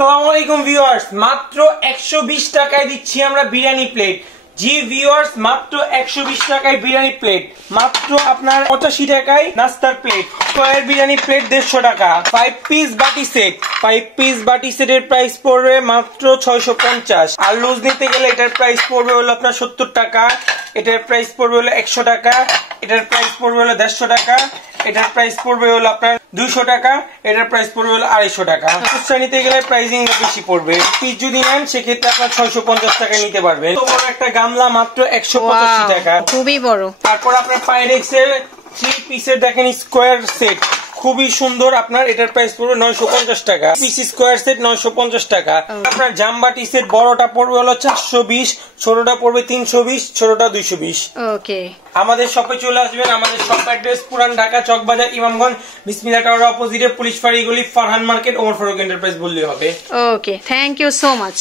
আসসালামু আলাইকুম ভিউয়ার্স, মাত্র 120 টাকায় দিচ্ছি আমরা বিরিয়ানি প্লেট। জি ভিউয়ার্স, মাত্র 120 টাকায় বিরিয়ানি প্লেট, মাত্র আপনার 85 টাকায় নাস্তার প্লেট। স্কয়ার বিরিয়ানি প্লেট 150 টাকা। 5 পিস বাটি সেট, 5 পিস বাটি সেটের প্রাইস পড়বে মাত্র 650। আর লুজ নিতে গেলে এটার প্রাইস পড়বে হলো আপনার 70 টাকা, এটার প্রাইস পড়বে হলো 100 টাকা, এটার প্রাইস পড়বে হলো 150 টাকা, এটার প্রাইস পড়বে হলো আপনার 200 টাকা, এটার প্রাইস পড়বে হলো 250 টাকা। খুচরা নিতে গেলে প্রাইসিং বেশি পড়বে। পিস যদি নেন সেক্ষেত্রে আপনার 650 টাকায় নিতে পারবেন। তো বড় একটা গামলা মাত্র 185 টাকা, খুবই বড়। তারপর আপনার পাইরেক্স এর 3 পিসের দেখেন স্কোয়ার সেট, খুবই সুন্দর। আপনার এটার প্রাইস পড়বে 950 টাকা। পিস স্কোয়ার সেট 950 টাকা। আপনার জামবাটি সেট বড়টা পড়বে হলো 420, ছোটটা পড়বে 320, ছোটটা 220। ওকে, আমাদের শপে চলে আসবেন। আমাদের শপ অ্যাড্রেস পুরান ঢাকা চকবাজার ইমামগঞ্জ বিসমিল্লাহ টাওয়ার অপোজিটে পুলিশ ফাঁড়ি গলি ফারহান মার্কেট ওমর ফারুক এন্টারপ্রাইজ বললেই হবে। ওকে, থ্যাংক ইউ সো মাচ।